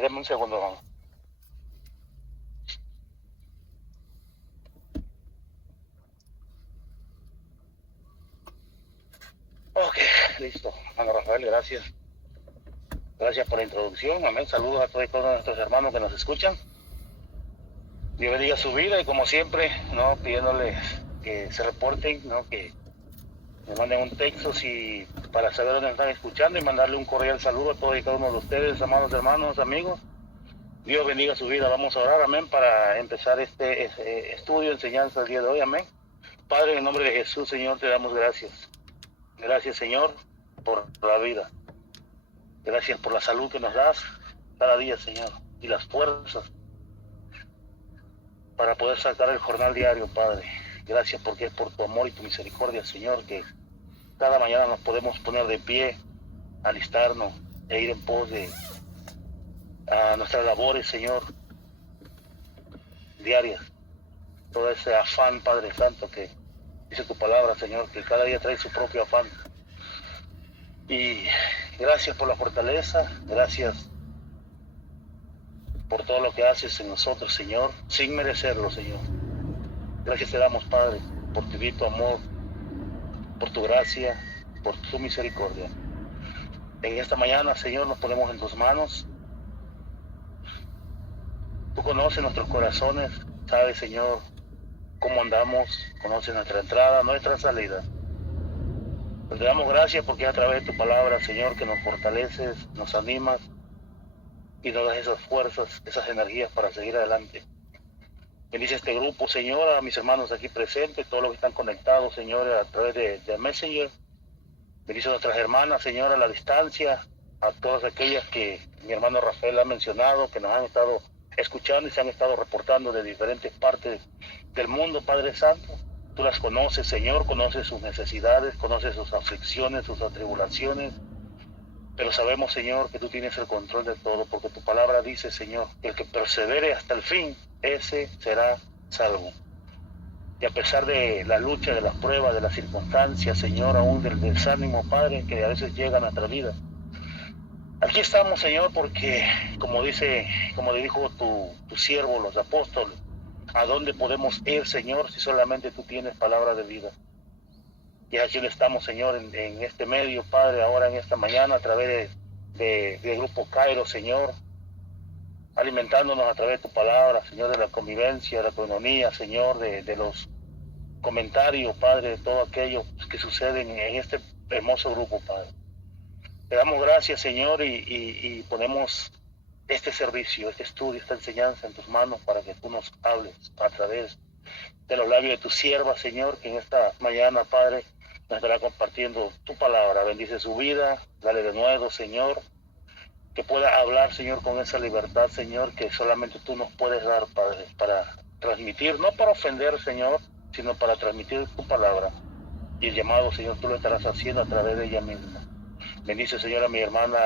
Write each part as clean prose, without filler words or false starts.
Deme un segundo, hermano. Ok, listo. Hermano Rafael, gracias. Gracias por la introducción. Amén. Saludos a todos nuestros hermanos que nos escuchan. Dios bendiga su vida y como siempre, ¿no? Pidiéndoles que se reporten, ¿no? Que me manden un texto para saber dónde están escuchando y mandarle un cordial saludo a todos y cada uno de ustedes, amados hermanos, amigos. Dios bendiga su vida. Vamos a orar, amén, para empezar este estudio, enseñanza el día de hoy, amén. Padre, en el nombre de Jesús, Señor, te damos gracias. Gracias, Señor, por la vida. Gracias por la salud que nos das cada día, Señor, y las fuerzas para poder sacar el jornal diario, Padre. Gracias porque es por tu amor y tu misericordia, Señor, que cada mañana nos podemos poner de pie, alistarnos e ir en pos de nuestras labores, Señor, diarias. Todo ese afán, Padre Santo, que dice tu palabra, Señor, que cada día trae su propio afán. Y gracias por la fortaleza, gracias por todo lo que haces en nosotros, Señor, sin merecerlo, Señor. Gracias te damos, Padre, por tu bendito amor, por tu gracia, por tu misericordia. En esta mañana, Señor, nos ponemos en tus manos. Tú conoces nuestros corazones, sabes, Señor, cómo andamos, conoces nuestra entrada, nuestra salida. Te damos gracias porque a través de tu palabra, Señor, que nos fortaleces, nos animas y nos das esas fuerzas, esas energías para seguir adelante. Bendice este grupo, Señor, a mis hermanos aquí presentes, todos los que están conectados, Señor, a través de Messenger. Bendice a nuestras hermanas, Señor, a la distancia, a todas aquellas que mi hermano Rafael ha mencionado, que nos han estado escuchando y se han estado reportando de diferentes partes del mundo, Padre Santo. Tú las conoces, Señor, conoces sus necesidades, conoces sus aflicciones, sus atribulaciones. Pero sabemos, Señor, que tú tienes el control de todo, porque tu palabra dice, Señor, que el que persevere hasta el fin, ese será salvo. Y a pesar de la lucha, de las pruebas, de las circunstancias, Señor, aún del desánimo, Padre, que a veces llega a nuestra vida, aquí estamos, Señor, porque, como le dijo tu siervo, los apóstoles, ¿a dónde podemos ir, Señor, si solamente tú tienes palabra de vida? Y aquí estamos, Señor, en este medio, Padre, ahora en esta mañana, a través del Grupo Cairo, Señor, alimentándonos a través de tu palabra, Señor, de la convivencia, de la economía, Señor, de los comentarios, Padre, de todo aquello que sucede en este hermoso grupo, Padre. Te damos gracias, Señor, y ponemos este servicio, este estudio, esta enseñanza en tus manos para que tú nos hables a través de los labios de tu sierva, Señor, que en esta mañana, Padre, nos estará compartiendo tu palabra. Bendice su vida, dale de nuevo, Señor, que pueda hablar, Señor, con esa libertad, Señor, que solamente tú nos puedes dar, Padre, para transmitir, no para ofender, Señor, sino para transmitir tu palabra. Y el llamado, Señor, tú lo estarás haciendo a través de ella misma. Bendice, Señor, a mi hermana,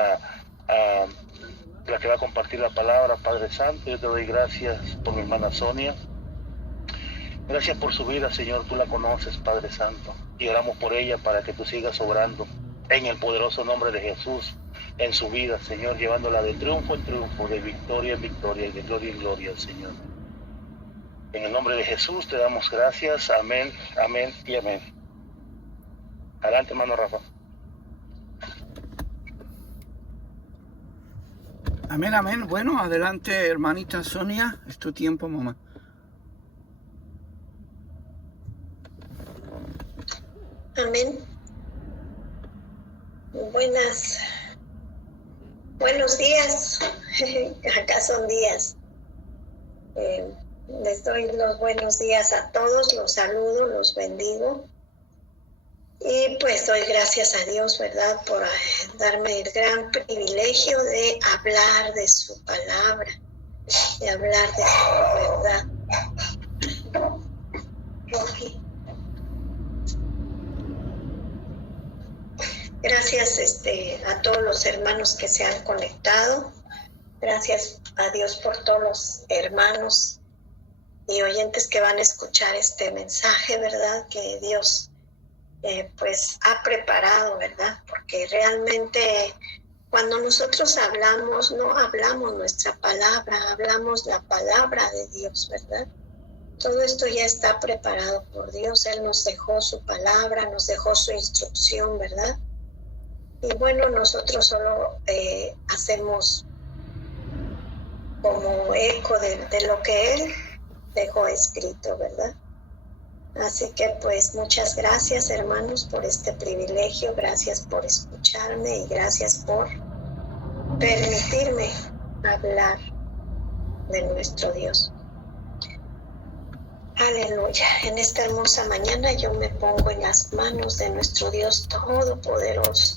la que va a compartir la palabra, Padre Santo. Yo te doy gracias por mi hermana Sonia. Gracias por su vida, Señor, tú la conoces, Padre Santo, y oramos por ella para que tú sigas obrando en el poderoso nombre de Jesús en su vida, Señor, llevándola de triunfo en triunfo, de victoria en victoria y de gloria en gloria, Señor. En el nombre de Jesús te damos gracias, amén, amén y amén. Adelante, hermano Rafa. Amén, amén. Bueno, adelante, hermanita Sonia, es tu tiempo, mamá. Amén. Buenos días. Acá son días. Les doy los buenos días a todos, los saludo, los bendigo. Y pues doy gracias a Dios, ¿verdad?, por darme el gran privilegio de hablar de su palabra, de hablar de su verdad. Okay. Gracias a todos los hermanos que se han conectado. Gracias a Dios por todos los hermanos y oyentes que van a escuchar este mensaje, ¿verdad?, que Dios pues ha preparado, ¿verdad? Porque realmente Cuando nosotros hablamos, no hablamos nuestra palabra, hablamos la palabra de Dios, ¿verdad? Todo esto ya está preparado por Dios. Él nos dejó su palabra, nos dejó su instrucción, ¿verdad? Y bueno, nosotros solo hacemos como eco de lo que Él dejó escrito, ¿verdad? Así que pues muchas gracias, hermanos, por este privilegio. Gracias por escucharme y gracias por permitirme hablar de nuestro Dios. Aleluya. En esta hermosa mañana yo me pongo en las manos de nuestro Dios Todopoderoso,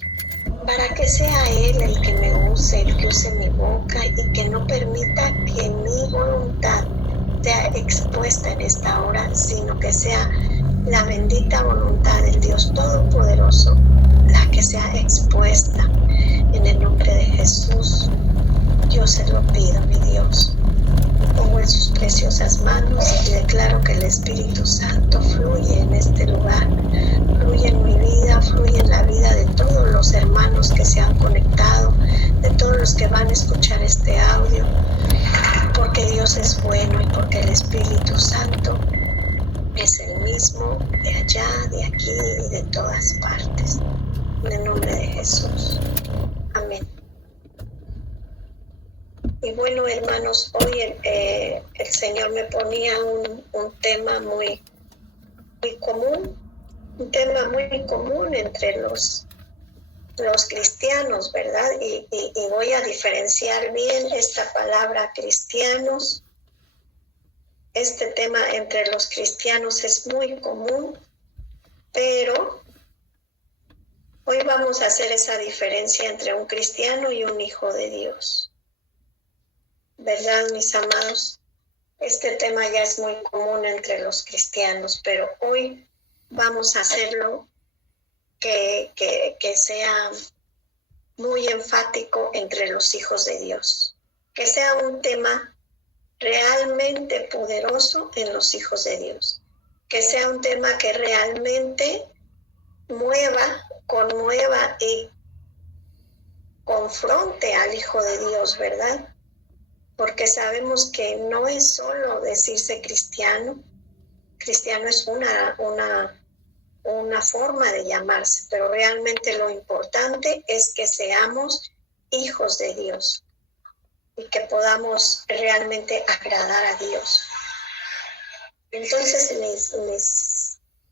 para que sea Él el que me use, el que use mi boca y que no permita que mi voluntad sea expuesta en esta hora, sino que sea la bendita voluntad del Dios Todopoderoso la que sea expuesta. En el nombre de Jesús, yo se lo pido, mi Dios. Pongo en sus preciosas manos y declaro que el Espíritu Santo fluye en este lugar, fluye en mi vida, fluye en la vida de todos los hermanos que se han conectado, de todos los que van a escuchar este audio, porque Dios es bueno y porque el Espíritu Santo es el mismo de allá, de aquí y de todas partes. En el nombre de Jesús. Amén. Y bueno, hermanos, hoy el Señor me ponía un tema muy común, un tema muy común entre los cristianos, ¿verdad? Y voy a diferenciar bien esta palabra cristianos. Este tema entre los cristianos es muy común, pero hoy vamos a hacer esa diferencia entre un cristiano y un hijo de Dios. ¿Verdad, mis amados? Este tema ya es muy común entre los cristianos, pero hoy vamos a hacerlo que sea muy enfático entre los hijos de Dios, que sea un tema realmente poderoso en los hijos de Dios, que sea un tema que realmente conmueva y confronte al Hijo de Dios, ¿verdad? Porque sabemos que no es solo decirse cristiano. Cristiano es una forma de llamarse, pero realmente lo importante es que seamos hijos de Dios y que podamos realmente agradar a Dios. Entonces,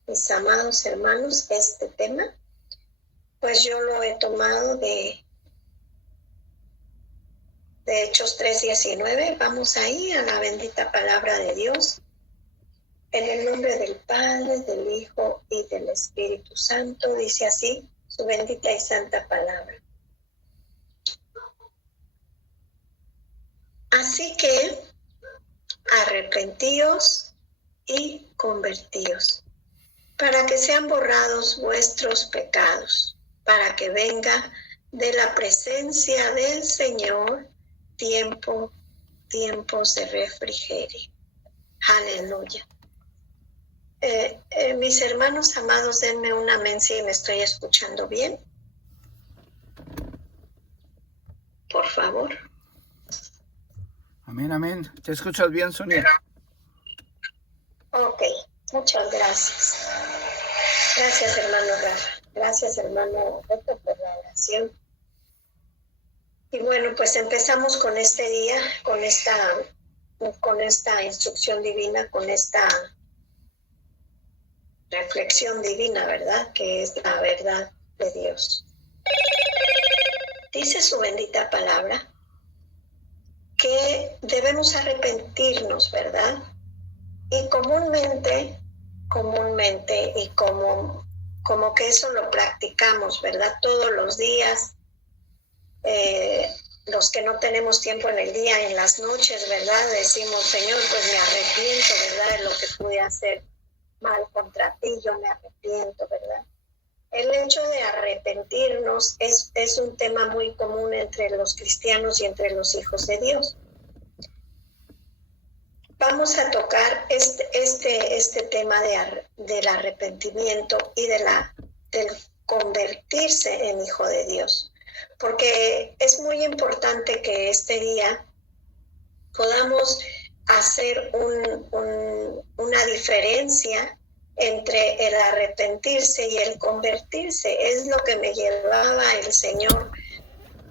mis amados hermanos, este tema, pues yo lo he tomado de Hechos 3:19. Vamos ahí a la bendita palabra de Dios. En el nombre del Padre, del Hijo y del Espíritu Santo, dice así su bendita y santa palabra. Así que arrepentíos y convertíos, para que sean borrados vuestros pecados, para que venga de la presencia del Señor tiempos de refrigerio. Aleluya. Mis hermanos amados, denme un amén si me estoy escuchando bien. Por favor. Amén, amén. ¿Te escuchas bien, Sonia? Ok, muchas gracias. Gracias, hermano Rafa. Gracias, hermano Beto, por la oración. Y bueno, pues empezamos con este día, con esta instrucción divina, con esta reflexión divina, ¿verdad? Que es la verdad de Dios. Dice su bendita palabra que debemos arrepentirnos, ¿verdad? Y comúnmente, y como que eso lo practicamos, ¿verdad? Todos los días. Los que no tenemos tiempo en el día, en las noches, ¿verdad? Decimos, Señor, pues me arrepiento, ¿verdad? De lo que pude hacer mal contra ti, yo me arrepiento, ¿verdad? El hecho de arrepentirnos es un tema muy común entre los cristianos y entre los hijos de Dios. Vamos a tocar este tema del arrepentimiento y del convertirse en hijo de Dios. porque es muy importante que este día podamos hacer una diferencia entre el arrepentirse y el convertirse. Es lo que me llevaba el Señor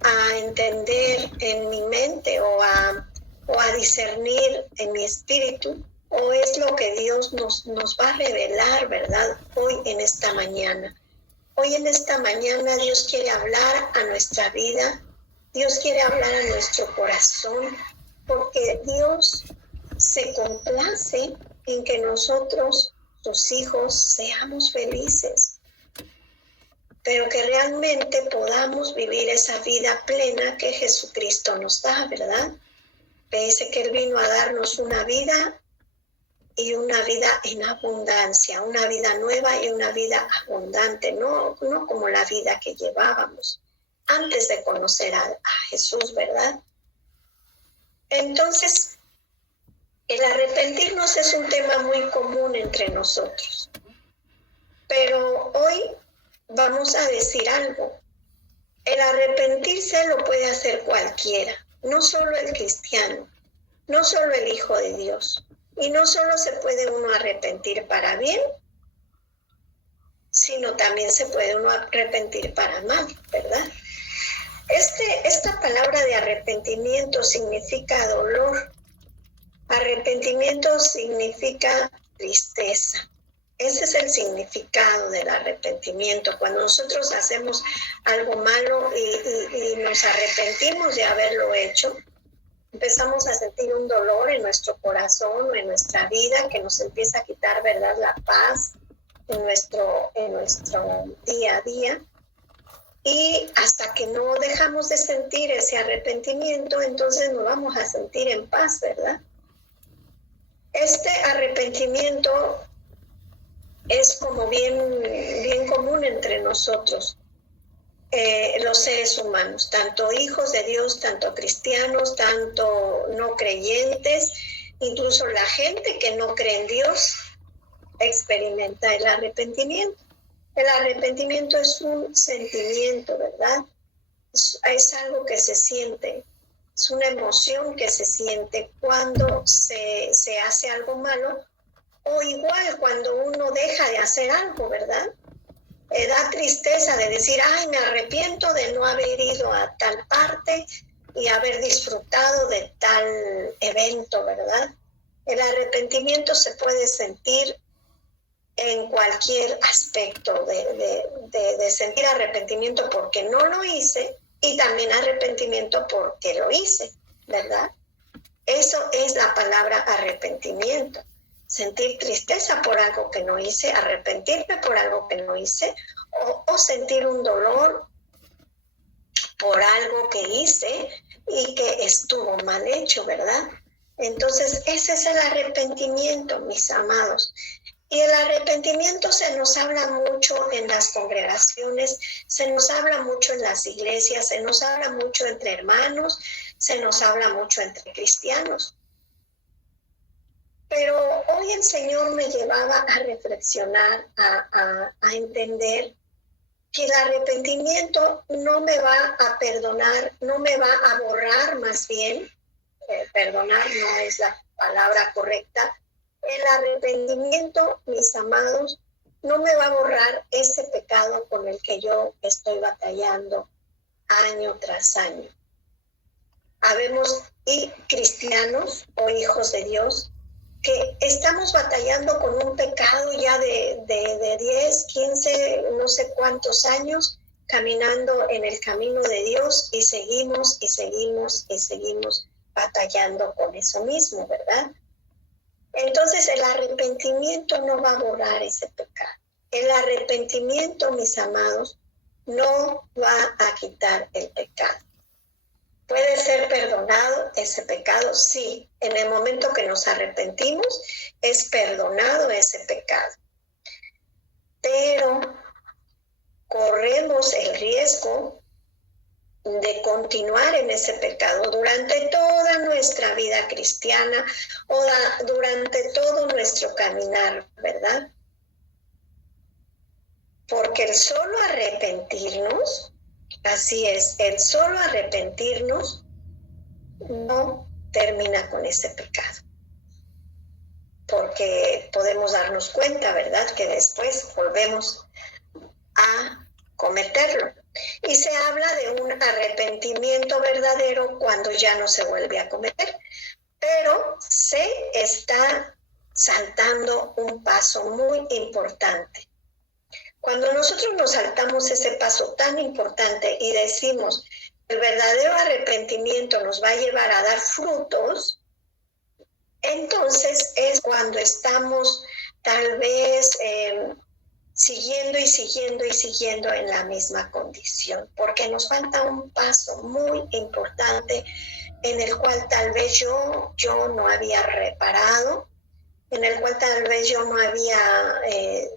a entender en mi mente o a discernir en mi espíritu, o es lo que Dios nos va a revelar, ¿verdad? Hoy en esta mañana. Hoy en esta mañana Dios quiere hablar a nuestra vida, Dios quiere hablar a nuestro corazón, porque Dios se complace en que nosotros, sus hijos, seamos felices, pero que realmente podamos vivir esa vida plena que Jesucristo nos da, ¿verdad? Dice que Él vino a darnos una vida y una vida en abundancia, una vida nueva y una vida abundante, no como la vida que llevábamos antes de conocer a Jesús, ¿verdad? Entonces, el arrepentirnos es un tema muy común entre nosotros, pero hoy vamos a decir algo. El arrepentirse lo puede hacer cualquiera, no solo el cristiano, no solo el Hijo de Dios. Y no solo se puede uno arrepentir para bien, sino también se puede uno arrepentir para mal, ¿verdad? Esta palabra de arrepentimiento significa dolor. Arrepentimiento significa tristeza. Ese es el significado del arrepentimiento. Cuando nosotros hacemos algo malo y nos arrepentimos de haberlo hecho, empezamos a sentir un dolor en nuestro corazón o en nuestra vida que nos empieza a quitar, ¿verdad?, la paz en nuestro día a día. Y hasta que no dejamos de sentir ese arrepentimiento, entonces nos vamos a sentir en paz, ¿verdad? Este arrepentimiento es como bien común entre nosotros. Los seres humanos, tanto hijos de Dios, tanto cristianos, tanto no creyentes, incluso la gente que no cree en Dios experimenta el arrepentimiento. El arrepentimiento es un sentimiento, ¿verdad? Es algo que se siente, es una emoción que se siente cuando se hace algo malo, o igual cuando uno deja de hacer algo, ¿verdad? Da tristeza de decir, ay, me arrepiento de no haber ido a tal parte y haber disfrutado de tal evento, ¿verdad? El arrepentimiento se puede sentir en cualquier aspecto, de sentir arrepentimiento porque no lo hice y también arrepentimiento porque lo hice, ¿verdad? Eso es la palabra arrepentimiento. Sentir tristeza por algo que no hice, arrepentirme por algo que no hice, o sentir un dolor por algo que hice y que estuvo mal hecho, ¿verdad? Entonces, ese es el arrepentimiento, mis amados. Y el arrepentimiento se nos habla mucho en las congregaciones, se nos habla mucho en las iglesias, se nos habla mucho entre hermanos, se nos habla mucho entre cristianos. Pero hoy el Señor me llevaba a reflexionar, a entender que el arrepentimiento no me va a perdonar, no me va a borrar más bien, perdonar no es la palabra correcta. El arrepentimiento, mis amados, no me va a borrar ese pecado con el que yo estoy batallando año tras año. Habemos cristianos o hijos de Dios que estamos batallando con un pecado ya de 10, 15, no sé cuántos años, caminando en el camino de Dios y seguimos batallando con eso mismo, ¿verdad? Entonces el arrepentimiento no va a borrar ese pecado. El arrepentimiento, mis amados, no va a quitar el pecado. ¿Puede ser perdonado ese pecado? Sí, en el momento que nos arrepentimos es perdonado ese pecado. Pero corremos el riesgo de continuar en ese pecado durante toda nuestra vida cristiana o durante todo nuestro caminar, ¿verdad? Porque el solo arrepentirnos Así es, el solo arrepentirnos no termina con ese pecado, porque podemos darnos cuenta, ¿verdad?, que después volvemos a cometerlo. Y se habla de un arrepentimiento verdadero cuando ya no se vuelve a cometer, pero se está saltando un paso muy importante. Cuando nosotros nos saltamos ese paso tan importante y decimos, el verdadero arrepentimiento nos va a llevar a dar frutos, entonces es cuando estamos tal vez siguiendo en la misma condición, porque nos falta un paso muy importante en el cual tal vez yo no había reparado, en el cual tal vez yo no había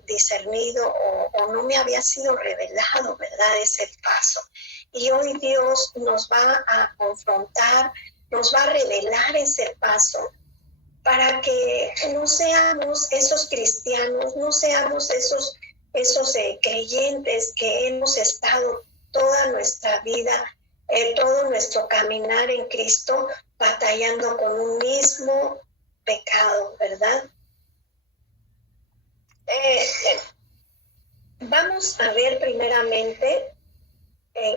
discernido o no me había sido revelado, ¿verdad?, ese paso. Y hoy Dios nos va a confrontar, nos va a revelar ese paso para que no seamos esos cristianos, no seamos esos creyentes que hemos estado toda nuestra vida, todo nuestro caminar en Cristo, batallando con un mismo pecado, ¿verdad? Vamos a ver primeramente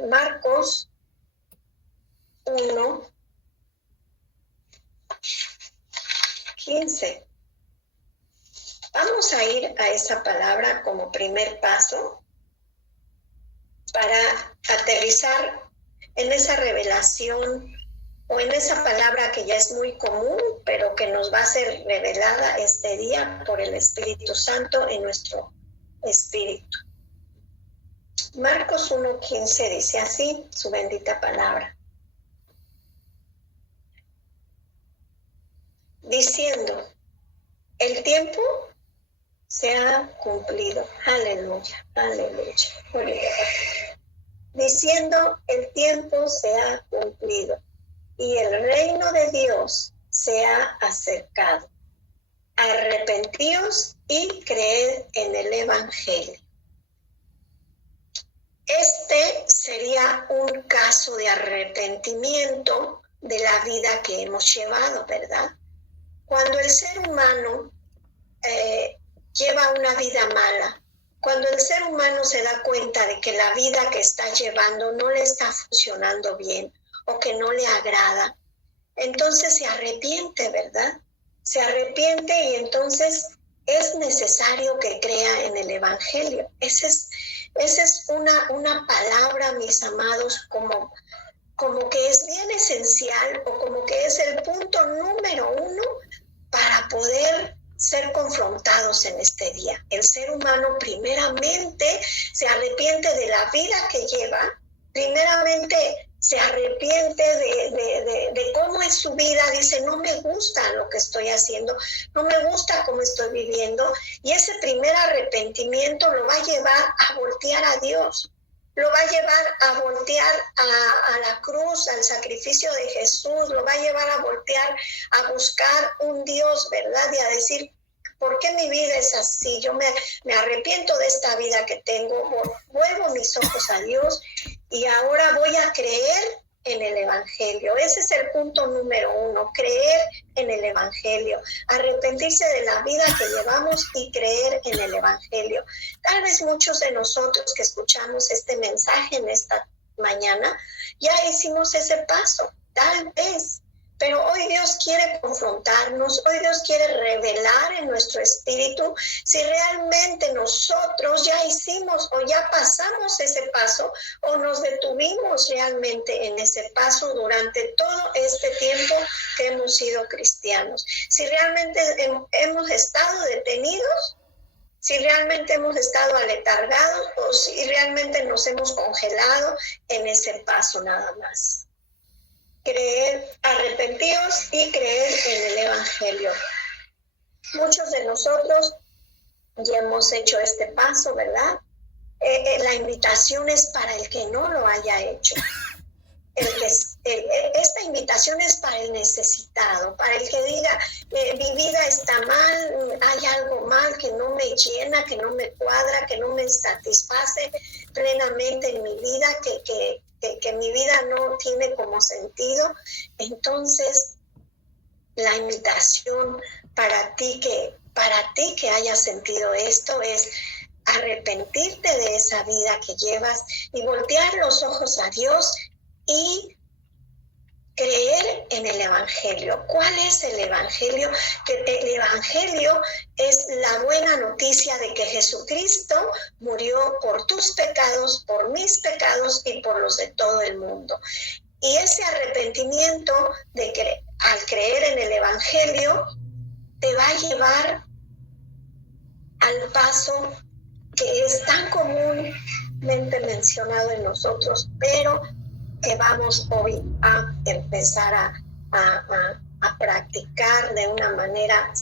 Marcos 1:15. Vamos a ir a esa palabra como primer paso para aterrizar en esa revelación o en esa palabra que ya es muy común, pero que nos va a ser revelada este día por el Espíritu Santo en nuestro espíritu. Marcos 1:15 dice así, su bendita palabra. Diciendo, el tiempo se ha cumplido. Aleluya, aleluya. Diciendo, el tiempo se ha cumplido y el reino de Dios se ha acercado. Arrepentíos y creed en el Evangelio. Este sería un caso de arrepentimiento de la vida que hemos llevado, ¿verdad? Cuando el ser humano lleva una vida mala, cuando el ser humano se da cuenta de que la vida que está llevando no le está funcionando bien o que no le agrada, entonces se arrepiente, ¿verdad? Se arrepiente y entonces es necesario que crea en el Evangelio. Esa es una palabra, mis amados, como que es bien esencial o como que es el punto número 1 para poder ser confrontados en este día. El ser humano primeramente se arrepiente de la vida que lleva, primeramente se arrepiente de cómo es su vida, dice, no me gusta lo que estoy haciendo, no me gusta cómo estoy viviendo, y ese primer arrepentimiento lo va a llevar a voltear a Dios, lo va a llevar a voltear a la cruz, al sacrificio de Jesús, lo va a llevar a voltear a buscar un Dios, ¿verdad? Y a decir, ¿por qué mi vida es así? Yo me arrepiento de esta vida que tengo, vuelvo mis ojos a Dios y ahora voy a creer en el Evangelio. Ese es el punto número 1, creer en el Evangelio, arrepentirse de la vida que llevamos y creer en el Evangelio. Tal vez muchos de nosotros que escuchamos este mensaje en esta mañana ya hicimos ese paso, tal vez. Pero hoy Dios quiere confrontarnos, hoy Dios quiere revelar en nuestro espíritu si realmente nosotros ya hicimos o ya pasamos ese paso o nos detuvimos realmente en ese paso durante todo este tiempo que hemos sido cristianos. Si realmente hemos estado detenidos, si realmente hemos estado aletargados o si realmente nos hemos congelado en ese paso nada más. Creer, arrepentidos y creer en el Evangelio. Muchos de nosotros ya hemos hecho este paso, ¿verdad? La invitación es para el que no lo haya hecho. esta invitación es para el necesitado, para el que diga, mi vida está mal, hay algo mal que no me llena, que no me cuadra, que no me satisface plenamente en mi vida, que mi vida no tiene como sentido. Entonces, la invitación para ti que hayas sentido esto es arrepentirte de esa vida que llevas y voltear los ojos a Dios y creer en el Evangelio. ¿Cuál es el Evangelio? Que el Evangelio es la buena noticia de que Jesucristo murió por tus pecados, por mis pecados y por los de todo el mundo. Y ese arrepentimiento al creer en el Evangelio te va a llevar al paso que es tan comúnmente mencionado en nosotros, pero que vamos hoy a empezar a practicar de una manera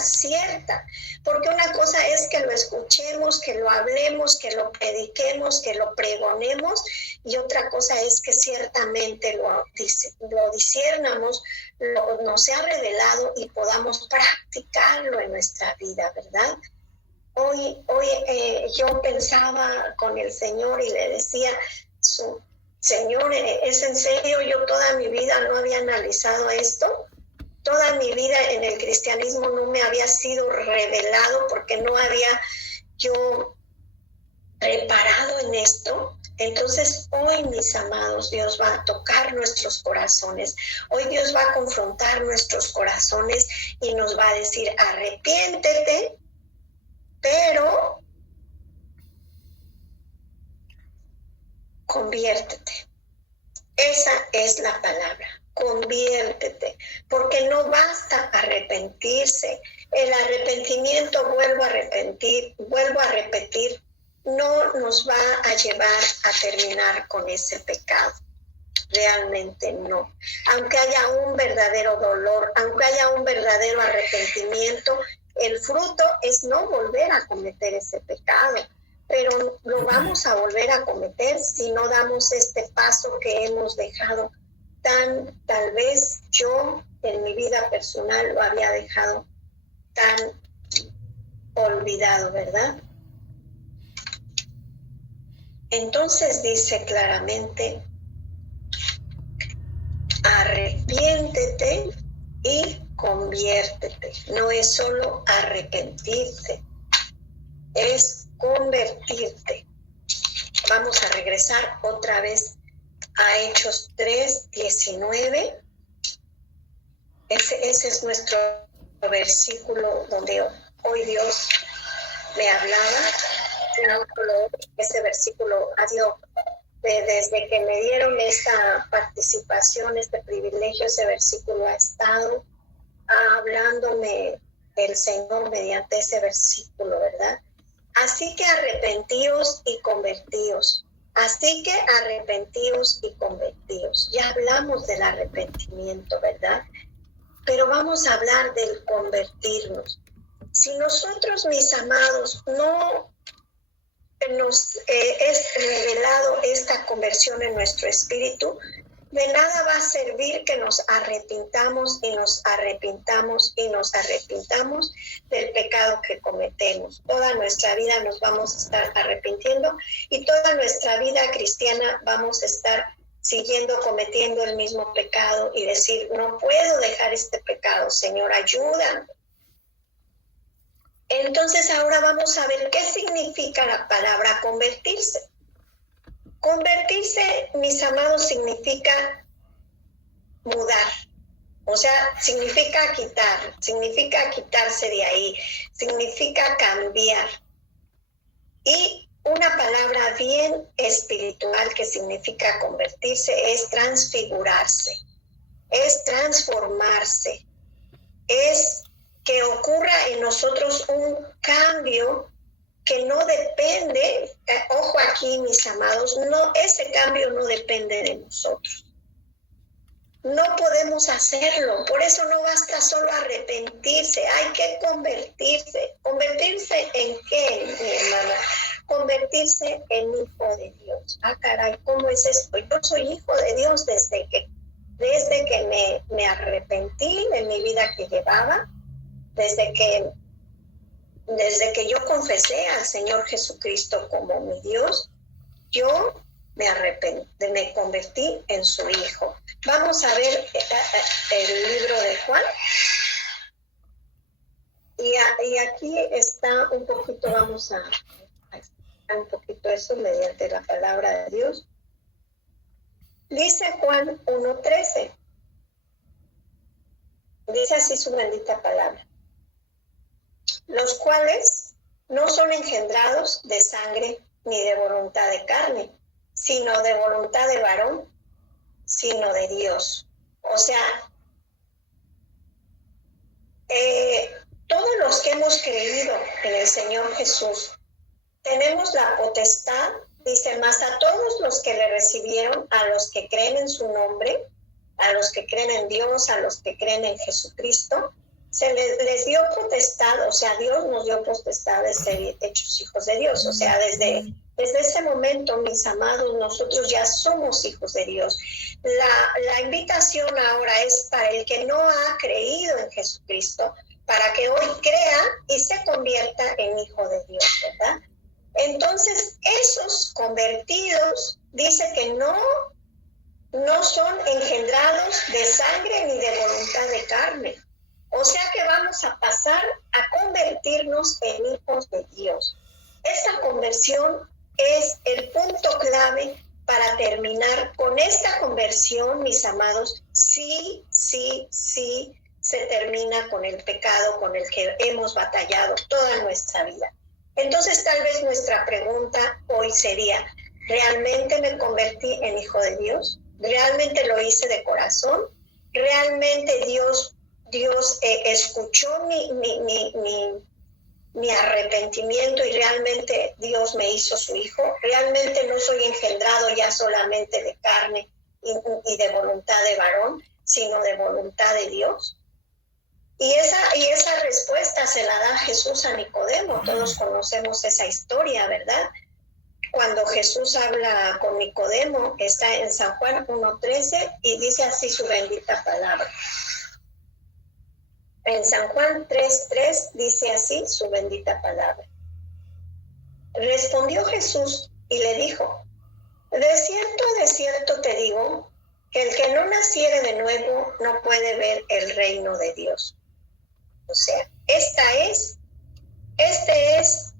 cierta, porque una cosa es que lo escuchemos, que lo hablemos, que lo prediquemos, que lo pregonemos, y otra cosa es que ciertamente lo disciernamos, nos sea revelado y podamos practicarlo en nuestra vida, ¿verdad? Hoy yo pensaba con el Señor y le decía, Señor, ¿es en serio? Yo toda mi vida no había analizado esto. Toda mi vida en el cristianismo no me había sido revelado porque no había yo reparado en esto. Entonces hoy, mis amados, Dios va a tocar nuestros corazones. Hoy Dios va a confrontar nuestros corazones y nos va a decir, arrepiéntete, pero conviértete. Esa es la palabra, conviértete, porque no basta arrepentirse. El arrepentimiento, vuelvo a repetir, no nos va a llevar a terminar con ese pecado. Realmente no. Aunque haya un verdadero dolor, aunque haya un verdadero arrepentimiento, el fruto es no volver a cometer ese pecado, pero lo vamos a volver a cometer si no damos este paso que hemos dejado tal vez yo en mi vida personal lo había dejado tan olvidado, ¿verdad? Entonces dice claramente, arrepiéntete y conviértete. No es solo arrepentirte, es convertirte. Vamos a regresar otra vez a Hechos 3:19. Ese es nuestro versículo donde hoy Dios me hablaba. Ese versículo ha sido, desde que me dieron esta participación, este privilegio, ese versículo ha estado hablándome el Señor mediante ese versículo, ¿verdad? Así que arrepentíos y convertíos. Así que arrepentíos y convertíos. Ya hablamos del arrepentimiento, ¿verdad? Pero vamos a hablar del convertirnos. Si nosotros, mis amados, no nos es revelado esta conversión en nuestro espíritu, de nada va a servir que nos arrepintamos y nos arrepintamos y nos arrepintamos del pecado que cometemos. Toda nuestra vida nos vamos a estar arrepintiendo y toda nuestra vida cristiana vamos a estar siguiendo cometiendo el mismo pecado y decir, no puedo dejar este pecado, Señor, ayúdame. Entonces ahora vamos a ver qué significa la palabra convertirse. Convertirse, mis amados, significa mudar, o sea, significa quitarse de ahí, significa cambiar. Y una palabra bien espiritual que significa convertirse es transfigurarse, es transformarse, es que ocurra en nosotros un cambio que no depende, ojo aquí, mis amados, no, ese cambio no depende de nosotros. No podemos hacerlo, por eso no basta solo arrepentirse, hay que convertirse. ¿Convertirse en qué, mi hermana? convertirse en hijo de Dios. Ah, caray, ¿cómo es esto? Yo soy hijo de Dios desde que me arrepentí de mi vida que llevaba, desde que yo confesé al Señor Jesucristo como mi Dios, yo me arrepentí, me convertí en su hijo. Vamos a ver el libro de Juan. Y aquí está un poquito, vamos a explicar un poquito eso mediante la palabra de Dios. Dice Juan 1:13. Dice así su bendita palabra. Los cuales no son engendrados de sangre ni de voluntad de carne, sino de voluntad de varón, sino de Dios. O sea, todos los que hemos creído en el Señor Jesús, tenemos la potestad, dice, más a todos los que le recibieron, a los que creen en su nombre, a los que creen en Dios, a los que creen en Jesucristo, se les dio potestad, o sea, Dios nos dio potestad de ser hechos hijos de Dios. O sea, desde ese momento, mis amados, nosotros ya somos hijos de Dios. La invitación ahora es para el que no ha creído en Jesucristo, para que hoy crea y se convierta en hijo de Dios, ¿verdad? Entonces, esos convertidos, dice que no son engendrados de sangre ni de voluntad de carne. O sea que vamos a pasar a convertirnos en hijos de Dios. Esta conversión es el punto clave para terminar. Con esta conversión, mis amados, sí se termina con el pecado con el que hemos batallado toda nuestra vida. Entonces, tal vez nuestra pregunta hoy sería, ¿realmente me convertí en hijo de Dios? ¿Realmente lo hice de corazón? ¿Realmente Dios escuchó mi arrepentimiento y realmente Dios me hizo su hijo? ¿Realmente no soy engendrado ya solamente de carne y de voluntad de varón, sino de voluntad de Dios? Y esa respuesta se la da Jesús a Nicodemo. Todos conocemos esa historia, ¿verdad? Cuando Jesús habla con Nicodemo, está en San Juan 1:13 y dice así su bendita palabra. En San Juan 3:3 dice así su bendita palabra. Respondió Jesús y le dijo, de cierto te digo, que el que no naciere de nuevo no puede ver el reino de Dios. O sea, este es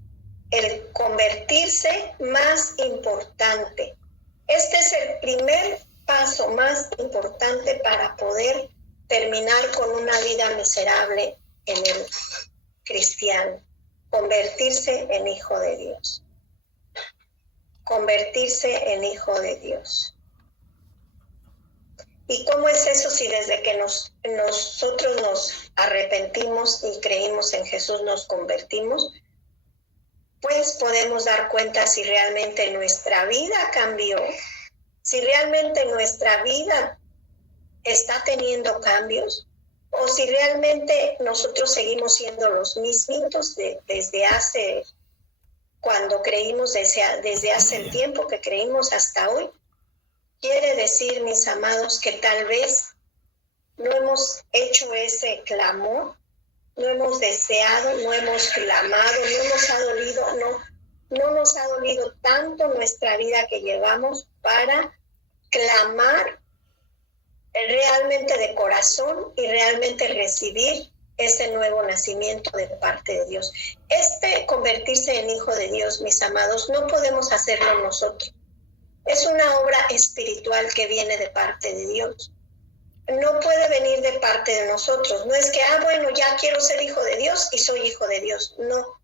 el convertirse más importante. Este es el primer paso más importante para poder terminar con una vida miserable en el cristiano. Convertirse en hijo de Dios. Convertirse en hijo de Dios. ¿Y cómo es eso si desde que nosotros nos arrepentimos y creímos en Jesús nos convertimos? Pues podemos dar cuenta si realmente nuestra vida cambió, si realmente nuestra vida está teniendo cambios, o si realmente nosotros seguimos siendo los mismos desde hace, cuando creímos, desde hace el tiempo que creímos hasta hoy. Quiere decir, mis amados, que tal vez no hemos hecho ese clamor, no hemos deseado, no hemos clamado, no nos ha dolido tanto nuestra vida que llevamos para clamar realmente de corazón y realmente recibir ese nuevo nacimiento de parte de Dios. Convertirse en hijo de Dios, mis amados, no podemos hacerlo nosotros. Es una obra espiritual que viene de parte de Dios. No puede venir de parte de nosotros. No es que, bueno, ya quiero ser hijo de Dios y soy hijo de Dios. No.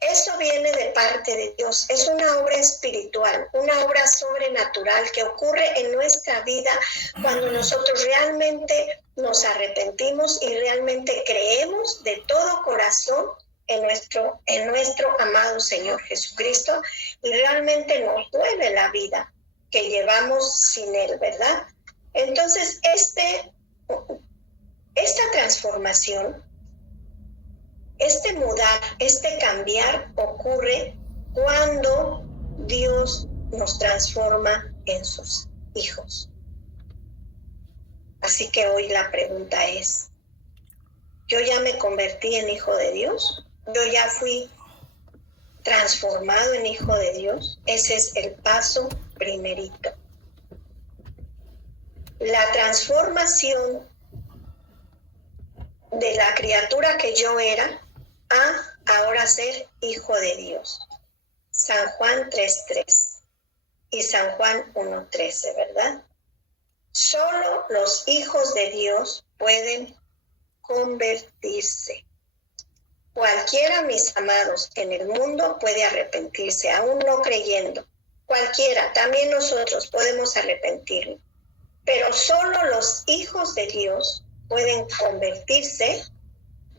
Eso viene de parte de Dios. Es una obra espiritual, una obra sobrenatural que ocurre en nuestra vida cuando nosotros realmente nos arrepentimos y realmente creemos de todo corazón en nuestro amado Señor Jesucristo y realmente nos duele la vida que llevamos sin Él, ¿verdad? Entonces, esta transformación, mudar, cambiar ocurre cuando Dios nos transforma en sus hijos. Así que hoy la pregunta es, ¿yo ya me convertí en hijo de Dios? ¿Yo ya fui transformado en hijo de Dios? Ese es el paso primerito. La transformación de la criatura que yo era a ahora ser hijo de Dios. San Juan 3:3 y San Juan 1:13, ¿verdad? Solo los hijos de Dios pueden convertirse. Cualquiera, mis amados, en el mundo puede arrepentirse, aún no creyendo. Cualquiera, también nosotros podemos arrepentirnos. Pero solo los hijos de Dios pueden convertirse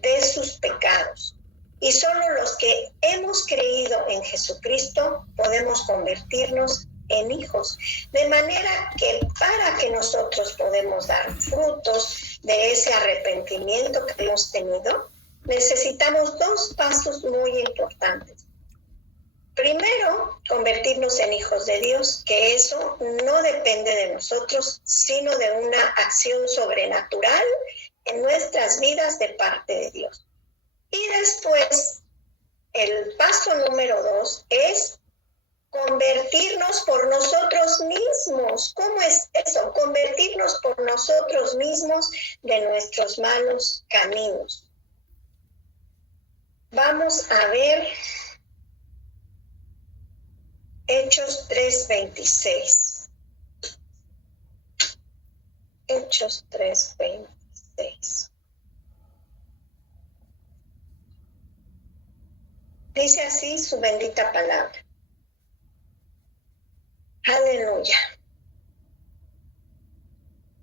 de sus pecados. Y solo los que hemos creído en Jesucristo podemos convertirnos en hijos. De manera que para que nosotros podamos dar frutos de ese arrepentimiento que hemos tenido, necesitamos dos pasos muy importantes. Primero, convertirnos en hijos de Dios, que eso no depende de nosotros, sino de una acción sobrenatural en nuestras vidas de parte de Dios. Y después, el paso número 2 es convertirnos por nosotros mismos. ¿Cómo es eso? Convertirnos por nosotros mismos de nuestros malos caminos. Vamos a ver Hechos 3:26. Hechos 3:26. Dice así su bendita palabra. Aleluya.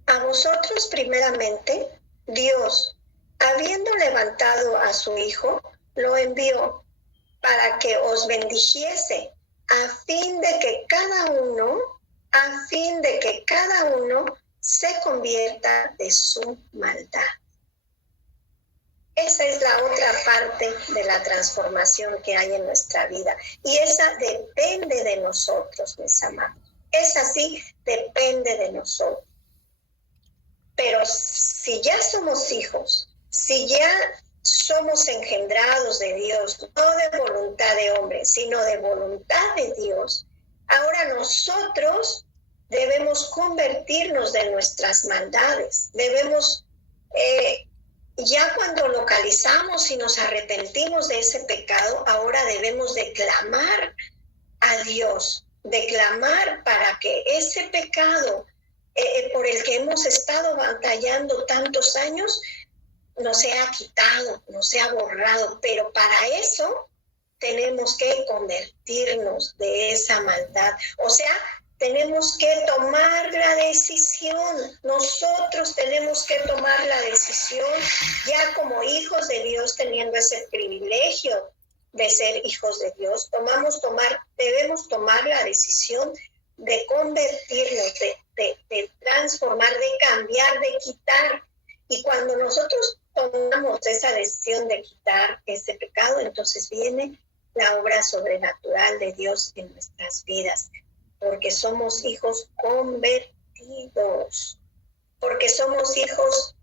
A vosotros primeramente, Dios, habiendo levantado a su Hijo, lo envió para que os bendijese, a fin de que cada uno se convierta de su maldad. Esa es la otra parte de la transformación que hay en nuestra vida. Y esa depende de nosotros, mis amados. Esa sí depende de nosotros. Pero si ya somos hijos, si ya somos engendrados de Dios, no de voluntad de hombre, sino de voluntad de Dios, ahora nosotros debemos convertirnos de nuestras maldades. Debemos, ya cuando localizamos y nos arrepentimos de ese pecado, ahora debemos declamar a Dios, declamar para que ese pecado por el que hemos estado batallando tantos años no sea quitado, no sea borrado, pero para eso tenemos que convertirnos de esa maldad. O sea, tenemos que tomar la decisión. Nosotros tenemos que tomar la decisión, ya como hijos de Dios, teniendo ese privilegio de ser hijos de Dios, debemos tomar la decisión de convertirnos, de transformar, de cambiar, de quitar. Y cuando nosotros tomamos esa decisión de quitar ese pecado, entonces viene la obra sobrenatural de Dios en nuestras vidas, porque somos hijos convertidos, porque somos hijos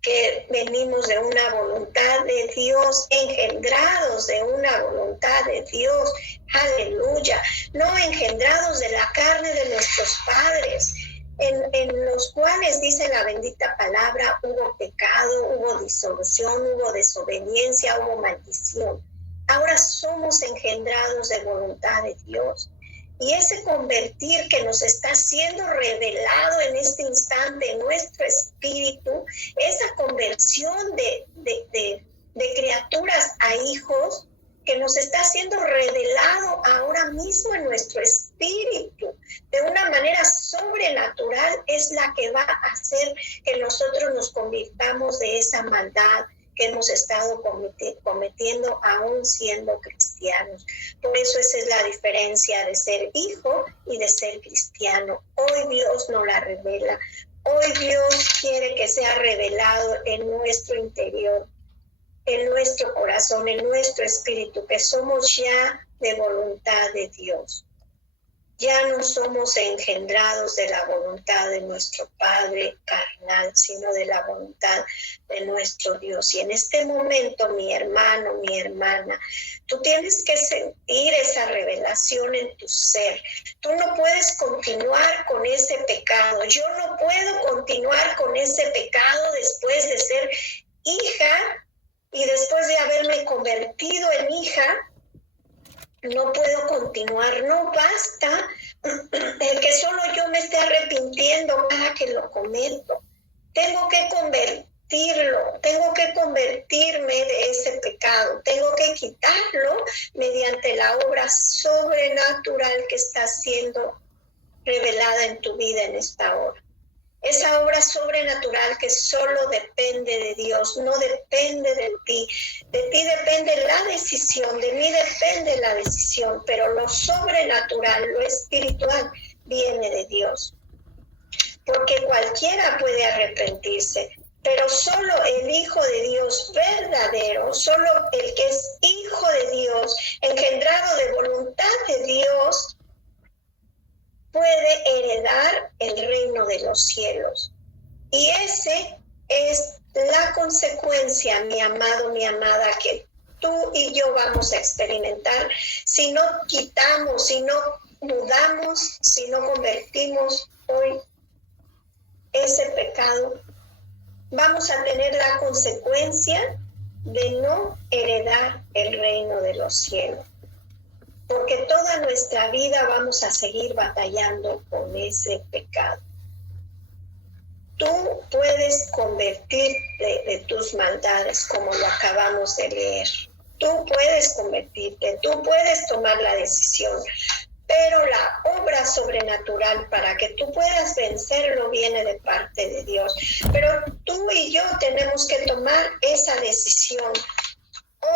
que venimos de una voluntad de Dios, engendrados de una voluntad de Dios, aleluya, no engendrados de la carne de nuestros padres, en los cuales dice la bendita palabra, hubo pecado, hubo disolución, hubo desobediencia, hubo maldición. Ahora somos engendrados de voluntad de Dios. Y ese convertir que nos está siendo revelado en este instante en nuestro espíritu, esa conversión de criaturas a hijos, que nos está siendo revelado ahora mismo en nuestro espíritu, de una manera sobrenatural, es la que va a hacer que nosotros nos convirtamos de esa maldad que hemos estado cometiendo aún siendo cristianos. Por eso esa es la diferencia de ser hijo y de ser cristiano. Hoy Dios nos la revela. Hoy Dios quiere que sea revelado en nuestro interior, en nuestro corazón, en nuestro espíritu, que somos ya de voluntad de Dios. Ya no somos engendrados de la voluntad de nuestro Padre carnal, sino de la voluntad de nuestro Dios. Y en este momento, mi hermano, mi hermana, tú tienes que sentir esa revelación en tu ser. Tú no puedes continuar con ese pecado. Yo no puedo continuar con ese pecado después de ser hija y después de haberme convertido en hija. No puedo continuar, no basta el que solo yo me esté arrepintiendo cada que lo cometo. Tengo que convertirlo, tengo que convertirme de ese pecado, tengo que quitarlo mediante la obra sobrenatural que está siendo revelada en tu vida en esta hora. Esa obra sobrenatural que solo depende de Dios, no depende de ti. De ti depende la decisión, de mí depende la decisión, pero lo sobrenatural, lo espiritual, viene de Dios. Porque cualquiera puede arrepentirse, pero solo el Hijo de Dios verdadero, solo el que es Hijo de Dios, engendrado de voluntad de Dios, puede heredar el reino de los cielos. Y ese es la consecuencia, mi amado, mi amada, que tú y yo vamos a experimentar si no quitamos, si no mudamos, si no convertimos hoy ese pecado. Vamos a tener la consecuencia de no heredar el reino de los cielos. Porque toda nuestra vida vamos a seguir batallando con ese pecado. Tú puedes convertirte de tus maldades, como lo acabamos de leer. Tú puedes convertirte, tú puedes tomar la decisión, pero la obra sobrenatural para que tú puedas vencerlo viene de parte de Dios. Pero tú y yo tenemos que tomar esa decisión.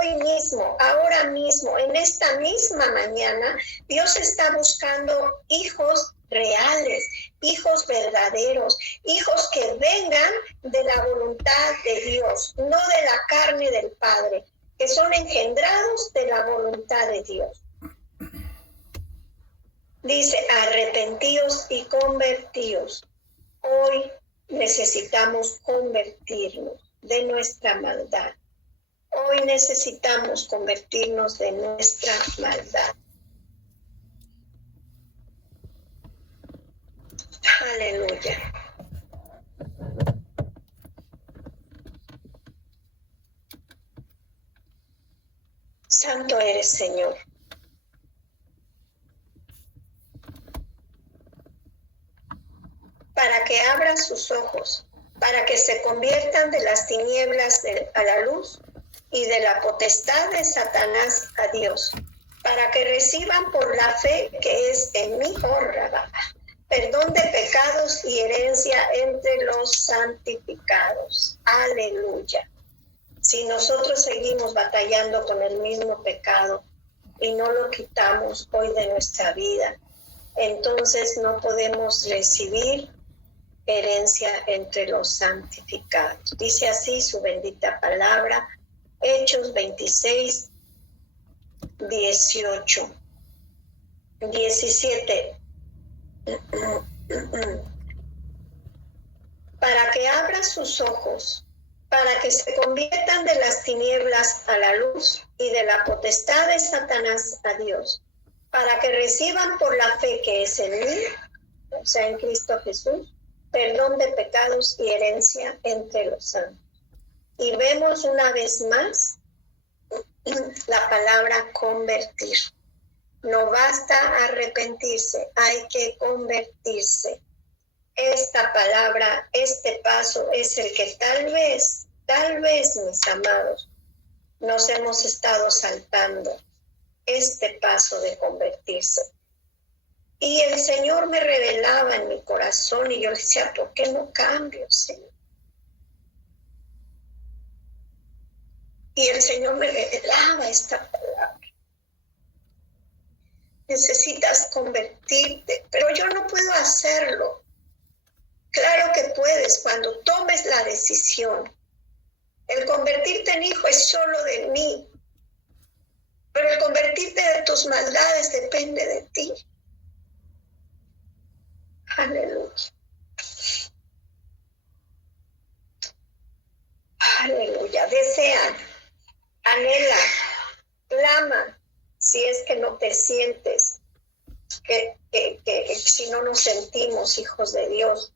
Hoy mismo, ahora mismo, en esta misma mañana, Dios está buscando hijos reales, hijos verdaderos, hijos que vengan de la voluntad de Dios, no de la carne del Padre, que son engendrados de la voluntad de Dios. Dice, arrepentíos y convertíos. Hoy necesitamos convertirnos de nuestra maldad. Hoy necesitamos convertirnos de nuestra maldad. Aleluya. Santo eres, Señor. Para que abran sus ojos, para que se conviertan de las tinieblas a la luz y de la potestad de Satanás a Dios, para que reciban por la fe que es en mi honra, perdón de pecados y herencia entre los santificados. Aleluya. Si nosotros seguimos batallando con el mismo pecado y no lo quitamos hoy de nuestra vida, entonces no podemos recibir herencia entre los santificados. Dice así su bendita palabra, Hechos 26, 18, 17. Para que abra sus ojos, para que se conviertan de las tinieblas a la luz y de la potestad de Satanás a Dios, para que reciban por la fe que es en mí, o sea, en Cristo Jesús, perdón de pecados y herencia entre los santos. Y vemos una vez más la palabra convertir. No basta arrepentirse, hay que convertirse. Esta palabra, este paso es el que tal vez, mis amados, nos hemos estado saltando. Este paso de convertirse. Y el Señor me revelaba en mi corazón y yo le decía, ¿por qué no cambio, Señor? Y el Señor me revelaba esta palabra. Necesitas convertirte, pero yo no puedo hacerlo. Claro que puedes cuando tomes la decisión. El convertirte en hijo es solo de mí. Pero el convertirte de tus maldades depende de ti. Aleluya. Aleluya. Desean, anhela, clama, si es que no te sientes, que si no nos sentimos hijos de Dios,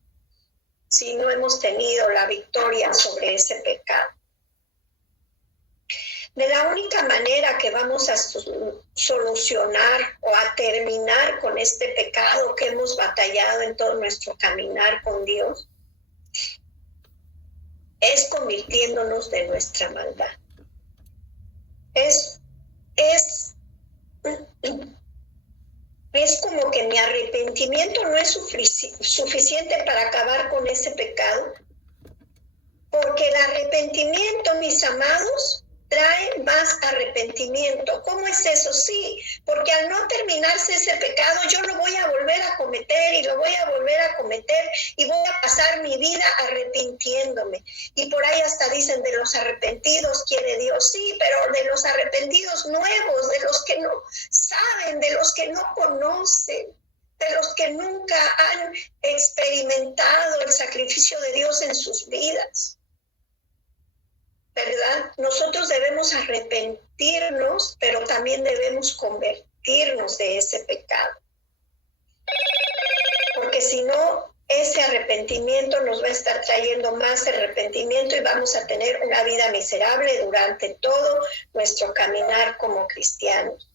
si no hemos tenido la victoria sobre ese pecado. De la única manera que vamos a solucionar o a terminar con este pecado que hemos batallado en todo nuestro caminar con Dios es convirtiéndonos de nuestra maldad. Es como que mi arrepentimiento no es suficiente para acabar con ese pecado, porque el arrepentimiento, mis amados, trae más arrepentimiento. ¿Cómo es eso? Sí, porque al no terminarse ese pecado, yo lo voy a volver a cometer y lo voy a volver a cometer y voy a pasar mi vida arrepintiéndome. Y por ahí hasta dicen de los arrepentidos quiere Dios. Sí, pero de los arrepentidos nuevos, de los que no saben, de los que no conocen, de los que nunca han experimentado el sacrificio de Dios en sus vidas. ¿Verdad? Nosotros debemos arrepentirnos, pero también debemos convertirnos de ese pecado. Porque si no, ese arrepentimiento nos va a estar trayendo más arrepentimiento y vamos a tener una vida miserable durante todo nuestro caminar como cristianos.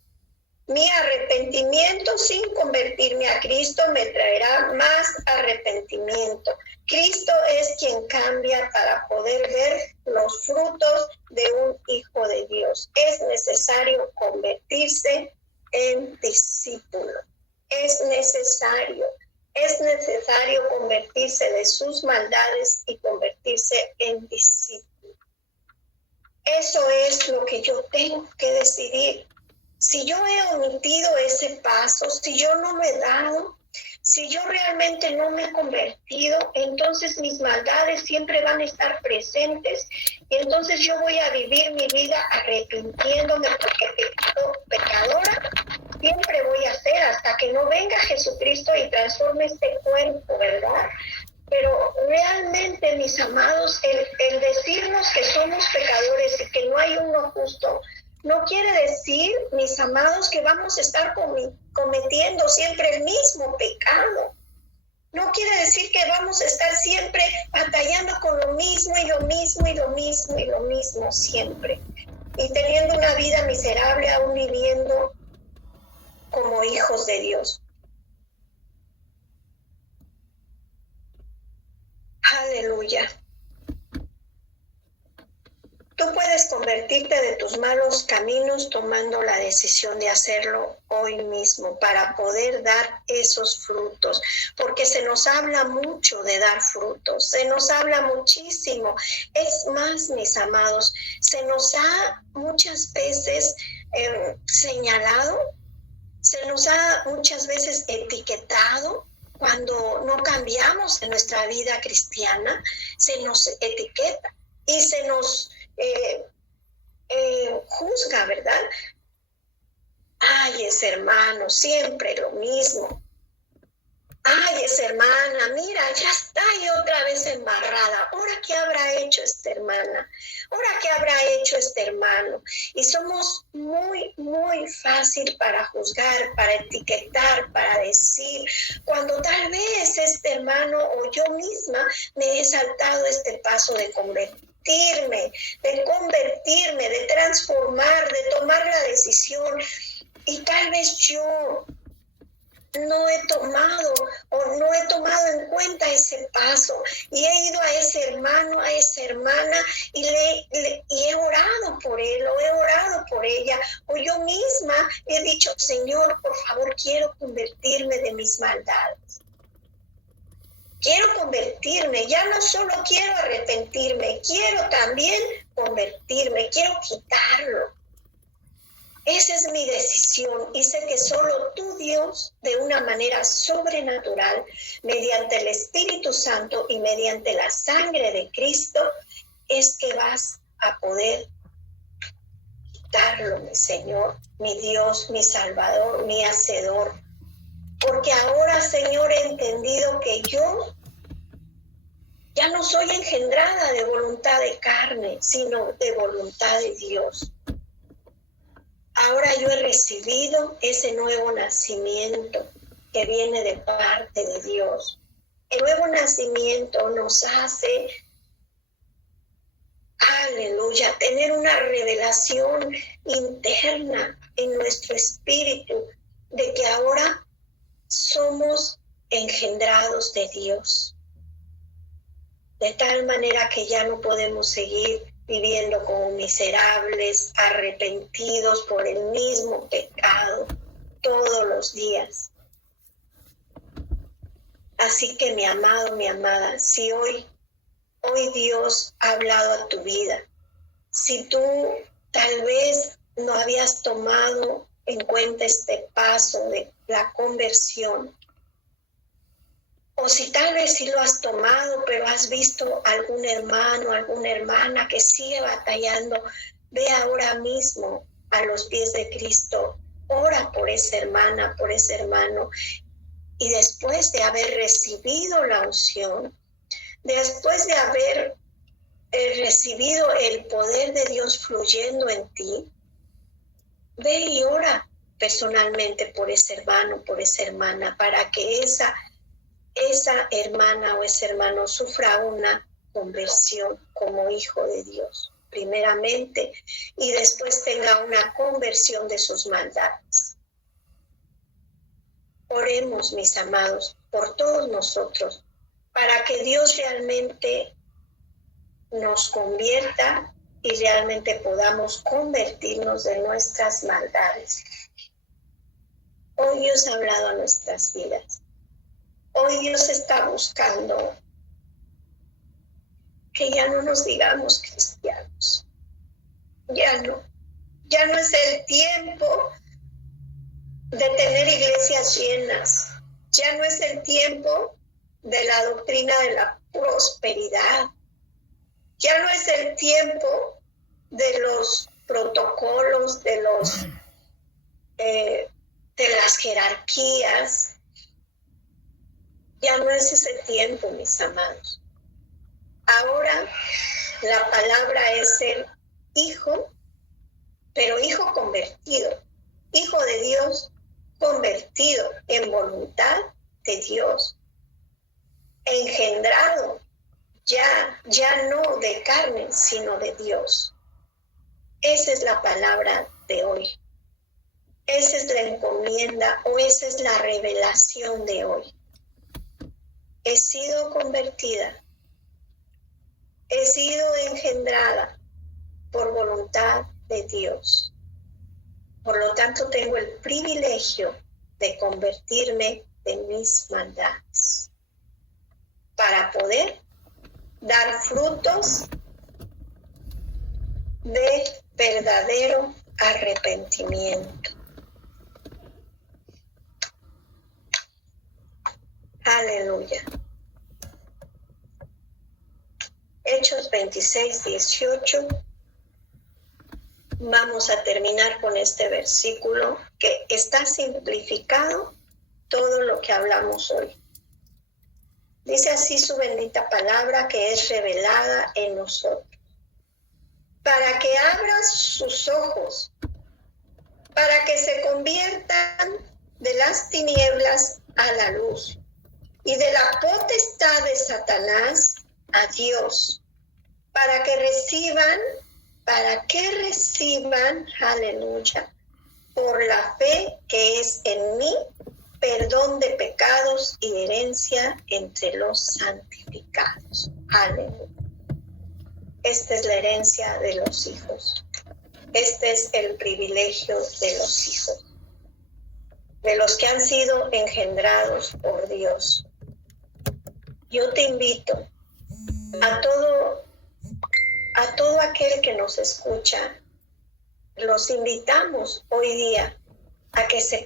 Mi arrepentimiento sin convertirme a Cristo me traerá más arrepentimiento. Cristo es quien cambia para poder ver los frutos de un hijo de Dios. Es necesario convertirse en discípulo. Es necesario convertirse de sus maldades y convertirse en discípulo. Eso es lo que yo tengo que decidir. Si yo he omitido ese paso, si yo no lo he dado, si yo realmente no me he convertido, entonces mis maldades siempre van a estar presentes y entonces yo voy a vivir mi vida arrepintiéndome porque pecadora siempre voy a ser hasta que no venga Jesucristo y transforme este cuerpo, ¿verdad? Pero realmente, mis amados, el decirnos que somos pecadores y que no hay uno justo, no quiere decir, mis amados, que vamos a estar cometiendo siempre el mismo pecado. No quiere decir que vamos a estar siempre batallando con lo mismo y lo mismo y lo mismo y lo mismo siempre. Y teniendo una vida miserable, aún viviendo como hijos de Dios. Aleluya. Tú puedes convertirte de tus malos caminos tomando la decisión de hacerlo hoy mismo para poder dar esos frutos, porque se nos habla mucho de dar frutos, se nos habla muchísimo. Es más, mis amados, se nos ha muchas veces señalado, se nos ha muchas veces etiquetado. Cuando no cambiamos en nuestra vida cristiana, se nos etiqueta y se nos juzga, ¿verdad? Ay, ese hermano, siempre lo mismo. Ay, esa hermana, mira, ya está ahí otra vez embarrada. ¿Ahora qué habrá hecho esta hermana? ¿Ahora qué habrá hecho este hermano? Y somos muy, muy fácil para juzgar, para etiquetar, para decir, cuando tal vez este hermano o yo misma me he saltado este paso de convertirme, de transformar, de tomar la decisión. Y tal vez yo no he tomado en cuenta ese paso y he ido a ese hermano, a esa hermana y he orado por él o he orado por ella, o yo misma he dicho, Señor, por favor, quiero convertirme de mis maldades. Quiero convertirme, ya no solo quiero arrepentirme, quiero también convertirme, quiero quitarlo. Esa es mi decisión y sé que solo tú, Dios, de una manera sobrenatural, mediante el Espíritu Santo y mediante la sangre de Cristo, es que vas a poder aceptarlo, mi Señor, mi Dios, mi Salvador, mi Hacedor. Porque ahora, Señor, he entendido que yo ya no soy engendrada de voluntad de carne, sino de voluntad de Dios. Ahora yo he recibido ese nuevo nacimiento que viene de parte de Dios. El nuevo nacimiento nos hace, aleluya, tener una revelación interna en nuestro espíritu de que ahora somos engendrados de Dios. De tal manera que ya no podemos seguir viviendo como miserables, arrepentidos por el mismo pecado todos los días. Así que mi amado, mi amada, si hoy Dios ha hablado a tu vida, si tú tal vez no habías tomado en cuenta este paso de la conversión, o si tal vez sí lo has tomado, pero has visto algún hermano, alguna hermana que sigue batallando, ve ahora mismo a los pies de Cristo, ora por esa hermana, por ese hermano, y después de haber recibido la unción, después de haber recibido el poder de Dios fluyendo en ti, ve y ora personalmente por ese hermano, por esa hermana, para que esa hermana o ese hermano sufra una conversión como hijo de Dios, primeramente, y después tenga una conversión de sus maldades. Oremos, mis amados, por todos nosotros, para que Dios realmente nos convierta y realmente podamos convertirnos de nuestras maldades. Hoy Dios ha hablado a nuestras vidas. Hoy Dios está buscando que ya no nos digamos cristianos. Ya no es el tiempo de tener iglesias llenas. Ya no es el tiempo de la doctrina de la prosperidad. Ya no es el tiempo de los protocolos, de las jerarquías. Ya no es ese tiempo, mis amados. Ahora la palabra es ser hijo, pero hijo convertido, hijo de Dios convertido en voluntad de Dios, engendrado ya no de carne, sino de Dios. Esa es la palabra de hoy. Esa es la encomienda o esa es la revelación de hoy. He sido convertida, he sido engendrada por voluntad de Dios. Por lo tanto, tengo el privilegio de convertirme de mis maldades para poder dar frutos de verdadero arrepentimiento. Aleluya. Hechos 26, 18. Vamos a terminar con este versículo que está simplificado todo lo que hablamos hoy. Dice así su bendita palabra que es revelada en nosotros. Para que abras sus ojos, para que se conviertan de las tinieblas a la luz y de la potestad de Satanás a Dios, para que reciban, aleluya, por la fe que es en mí, perdón de pecados y herencia entre los santificados. Aleluya. Esta es la herencia de los hijos. Este es el privilegio de los hijos, de los que han sido engendrados por Dios. Yo te invito a todo aquel que nos escucha, los invitamos hoy día a que se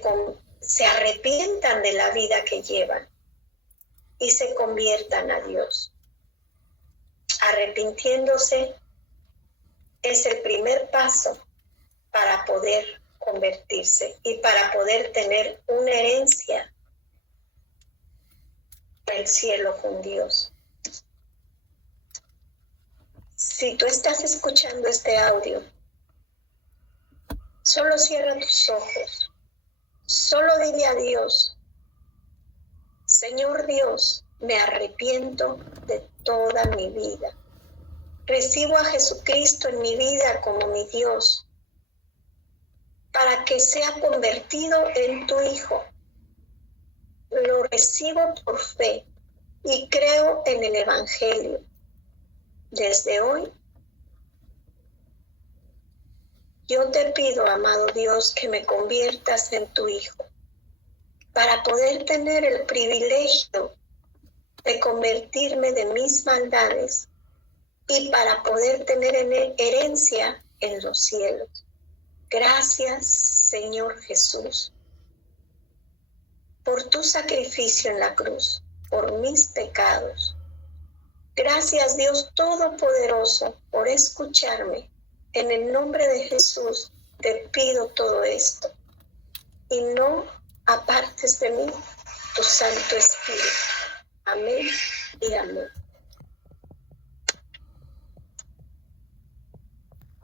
arrepientan de la vida que llevan y se conviertan a Dios. Arrepintiéndose es el primer paso para poder convertirse y para poder tener una herencia del cielo con Dios. Si tú estás escuchando este audio, solo cierra tus ojos, solo dile a Dios: Señor Dios, me arrepiento de toda mi vida. Recibo a Jesucristo en mi vida como mi Dios, para que sea convertido en tu Hijo. Lo recibo por fe y creo en el Evangelio. Desde hoy, yo te pido, amado Dios, que me conviertas en tu Hijo, para poder tener el privilegio de convertirme de mis maldades y para poder tener herencia en los cielos. Gracias, Señor Jesús, por tu sacrificio en la cruz, por mis pecados. Gracias, Dios Todopoderoso, por escucharme. En el nombre de Jesús te pido todo esto. Y no apartes de mí tu Santo Espíritu. Amén y amén.